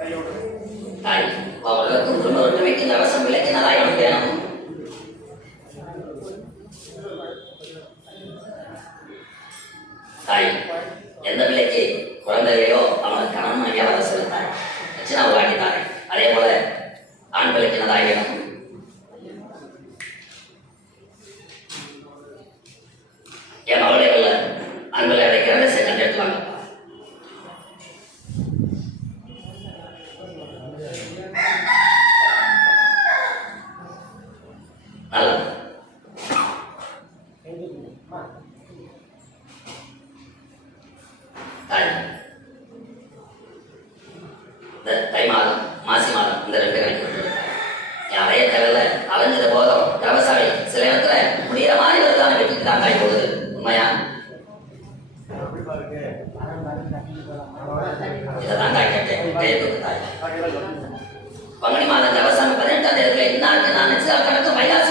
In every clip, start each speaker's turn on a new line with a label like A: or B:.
A: അയ്യോട്ട് അവർ കുടുംബത്തോട്ട് വെക്കുന്നവർ സംവിലക്കുന്നതായി വേണം
B: தாய் எந்த பிள்ளைக்கு குழந்தையோ அவனுக்கு கணவன் மனைவியா வர செலுத்தாய் நிச்சயம் அவர் காட்டித்தானே அதே போல ஆண் பிள்ளைக்கு என்னதாய் வேணும்? என் மகளே உள்ள அன்பில் அடைக்கிறத செகண்ட் எடுத்துவாங்க. நல்லது. இந்த தை மாதம் மாசி மாதம் இந்த ரெண்டு கணக்கு யாரையே தேவையில்ல அலைஞ்சது போதும். விவசாயி சில இடத்துல முடியற மாதிரி வருதான வெட்டிட்டு தான் தாய் போகுது உண்மையா இதான் தாய்
A: கேட்டேன்
B: பங்குனி மாதம் தேவசாமி பதினெட்டாம் தேதியில இன்னாருக்கு நான் நிச்சயம் கணக்கு வைகாசி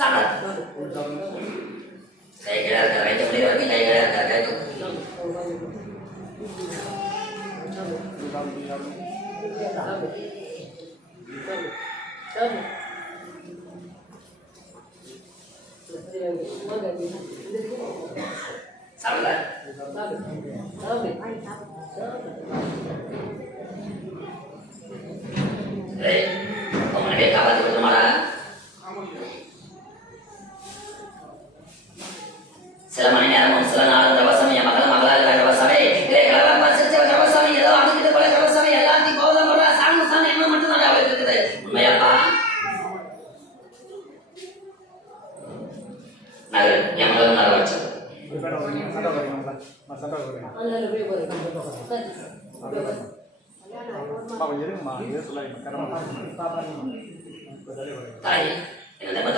B: sana saya kira cara itu beli tapi saya kira cara itu Sampai. Sampai. Sampai. Sampai. Sampai. Sampai. சில மணி நேரமும் சில நாளும் கவசம் என் மகள் மகளா இருக்கிற கவசமே இதே கலவரம் பரிசிச்ச கவசமே ஏதோ அணுகிட்டு போல கவசமே எல்லாத்தையும் கோதம் போடுற சாமி சாமி என்ன மட்டும் தான் அவளுக்கு இருக்குது. உண்மையாப்பா? நகரு என் மகள் நகர வச்சது.
A: சண்டை வரீங்களா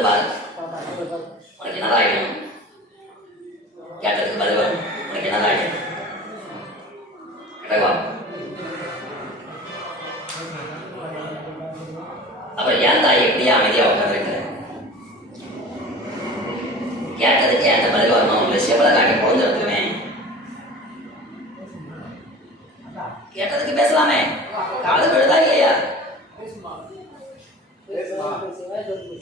A: நான்
B: கிட்டவா அப்புறம் ஏன் தாய் இப்படியே அமைதியா உட்காந்துருக்கிற கேட்டதுக்கு அந்த பதில் வரணும் உங்களை செவலை காட்டி பொழுது கேட்டதுக்கு பேசலாமே. காது விழுதா இல்லையா?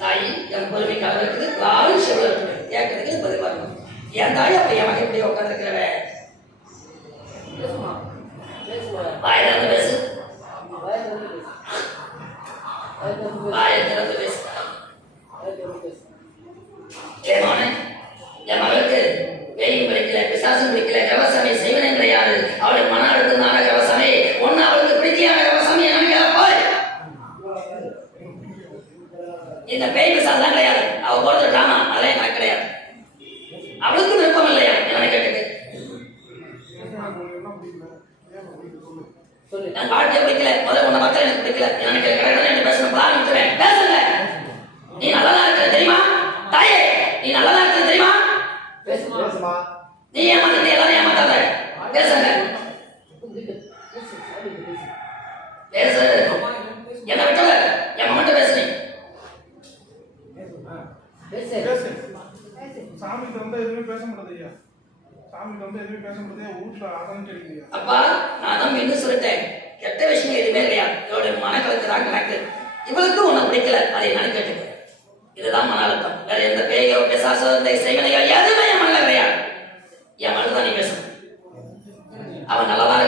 B: தாய் என் பொறுமைக்காக இருக்குது காலு செவலை இருக்குது கேட்கறதுக்கு பதில் வரணும் என் தாய் அப்ப என் மகன் இப்படி உட்காந்துருக்கிறவ வாயில பேசு வாயை பேசு ஏமானே என் மகளுக்கு பேயும் பிடிக்கல பிசாசும் பிடிக்கல கவசமே செய்வனே கிடையாது அவளுக்கு மன அழுத்தமான கவசமே ஒன்னு அவளுக்கு கவசமே போய் இந்த பேய் பிசாசு தான் கிடையாது அவ போறது டிராமா அதெல்லாம் எனக்கு கிடையாது அவளுக்கு விருப்பம் இல்லையா என்ன கேட்டுக்கு நான் பாட்டியை பிடிக்கல முதல்ல உன்னை மக்கள் எனக்கு பிடிக்கல. எனக்கு கிடையாது என்று பேசணும். பிளான் விட்டுறேன் பேசுங்க. நீ நல்லதா இருக்கிற தெரியுமா? தாயே நீ நல்லதா இருக்கிற தெரியுமா?
A: பேசுமா.
B: நீ ஏமாத்தி எல்லாரும் ஏமாத்தாத பேசுங்க. பேசு. என்ன விட்டல என் மட்டும் பேசு நீ
A: பேசு சாமிகிட்ட வந்து எதுவுமே பேச முடியாது ஐயா சாமிகிட்ட வந்து எதுவுமே பேச முடியாது வீட்டுல அதான்
B: அப்பா நான் சொல்லிட்டேன். கெட்ட விஷயம் எதுவுமே கிடையாது இவளுடைய மனக்கலக்கு தான் கணக்கு இவளுக்கு உன்னை பிடிக்கல. அதை என்னன்னு கேட்டுக்க. இதுதான் மன அழுத்தம் வேற எந்த பேயோ பிசாசோ செய்வனையோ எதுவுமே என் மனதில் கிடையாது. என் மனதில் தான் நீ பேசணும். அவன் நல்லதான்